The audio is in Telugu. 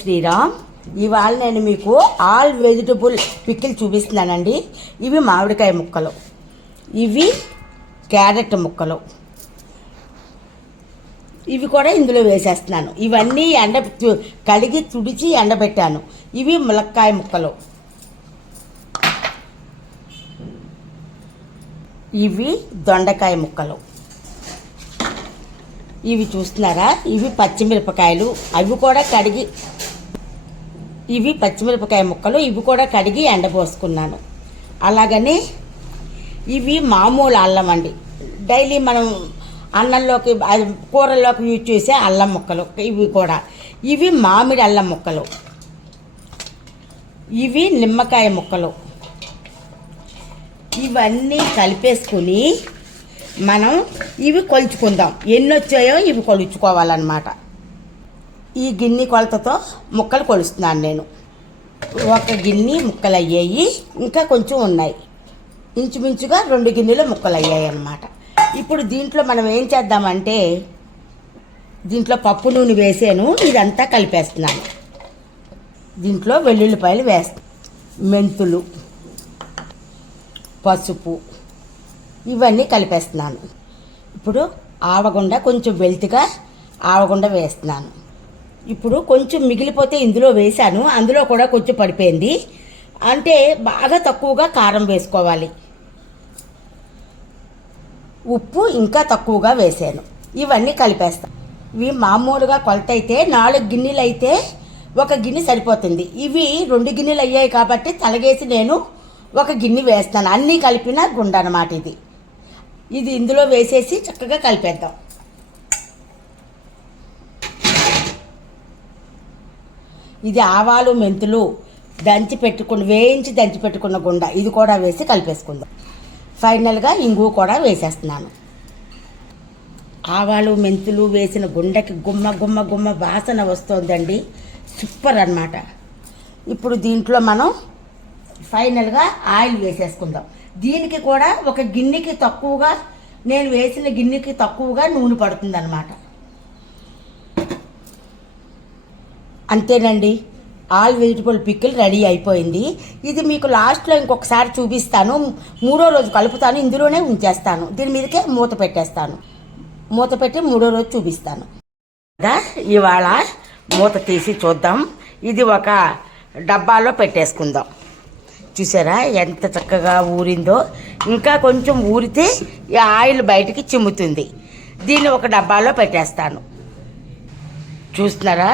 శ్రీరామ్. ఇవాళ నేను మీకు ఆల్ వెజిటబుల్ పికిల్ చూపిస్తున్నానండి. ఇవి మామిడికాయ ముక్కలు, ఇవి క్యారెట్ ముక్కలు, ఇవి కూడా ఇందులో వేసేస్తున్నాను. ఇవన్నీ కడిగి తుడిచి ఎండబెట్టాను. ఇవి ములక్కాయ ముక్కలు, ఇవి దొండకాయ ముక్కలు, ఇవి చూస్తున్నారా, ఇవి పచ్చిమిరపకాయలు, అవి కూడా కడిగి, ఇవి పచ్చిమిరపకాయ ముక్కలు, ఇవి కూడా కడిగి ఎండపోసుకున్నాను. అలాగని ఇవి మామూలు అల్లం అండి, డైలీ మనం అన్నంలోకి కూరల్లోకి యూజ్ చేసే అల్లం ముక్కలు. ఇవి కూడా, ఇవి మామిడి అల్లం ముక్కలు, ఇవి నిమ్మకాయ ముక్కలు. ఇవన్నీ కలిపేసుకుని మనం ఇవి కొలుచుకుందాం. ఎన్ని వచ్చాయో ఇవి కొలుచుకోవాలన్నమాట. ఈ గిన్నె కొలతతో ముక్కలు కొలుస్తున్నాను నేను. ఒక గిన్నె ముక్కలు అయ్యాయి, ఇంకా కొంచెం ఉన్నాయి. ఇంచుమించుగా 2 గిన్నెలు ముక్కలు అయ్యాయి అన్నమాట. ఇప్పుడు దీంట్లో మనం ఏం చేద్దామంటే, దీంట్లో పప్పు నూనె వేసాను, ఇదంతా కలిపేస్తున్నాను. దీంట్లో వెల్లుల్లిపాయలు వేస్తాను, మెంతులు, పసుపు, ఇవన్నీ కలిపేస్తున్నాను. ఇప్పుడు ఆవగుండ, కొంచెం వెల్తిగా ఆవగుండ వేస్తున్నాను. ఇప్పుడు కొంచెం మిగిలిపోతే ఇందులో వేశాను, అందులో కూడా కొంచెం పడిపోయింది. అంటే బాగా తక్కువగా కారం వేసుకోవాలి. ఉప్పు ఇంకా తక్కువగా వేసాను. ఇవన్నీ కలిపేస్తాను. ఇవి మామూలుగా కొలత అయితే 4 గిన్నెలు అయితే 1 గిన్నె సరిపోతుంది. ఇవి 2 గిన్నెలు అయ్యాయి కాబట్టి తలగేసి నేను 1 గిన్నె వేస్తాను. అన్నీ కలిపిన గుండ అన్నమాట ఇది. ఇది ఇందులో వేసేసి చక్కగా కలిపేద్దాం. ఇది ఆవాలు, మెంతులు వేయించి దంచి పెట్టుకున్న గుండ, ఇది కూడా వేసి కలిపేసుకుందాం. ఫైనల్గా ఇంగువ కూడా వేసేస్తున్నాను. ఆవాలు, మెంతులు వేసిన గుండకి గుమ్మ గుమ్మ గుమ్మ వాసన వస్తుందండి, సూపర్ అన్నమాట. ఇప్పుడు దీంట్లో మనం ఫైనల్గా ఆయిల్ వేసేసుకుందాం. దీనికి కూడా 1 గిన్నెకి తక్కువగా, నేను వేసిన గిన్నెకి తక్కువగా నూనె పడుతుంది అన్నమాట. అంతేనండి, ఆల్ వెజిటబుల్ పికిల్ రెడీ అయిపోయింది. ఇది మీకు లాస్ట్లో ఇంకొకసారి చూపిస్తాను. 3వ రోజు కలుపుతాను, ఇందులోనే ఉంచేస్తాను. దీని మీదకే మూత పెట్టేస్తాను. మూత పెట్టి 3వ రోజు చూపిస్తాను. ఇవాళ మూత తీసి చూద్దాం. ఇది ఒక డబ్బాలో పెట్టేసుకుందాం. చూసారా ఎంత చక్కగా ఊరిందో. ఇంకా కొంచెం ఊరితే ఈ ఆయిల్ బయటికి చిమ్ముతుంది. దీన్ని ఒక డబ్బాలో పెట్టేస్తాను. చూస్తున్నారా.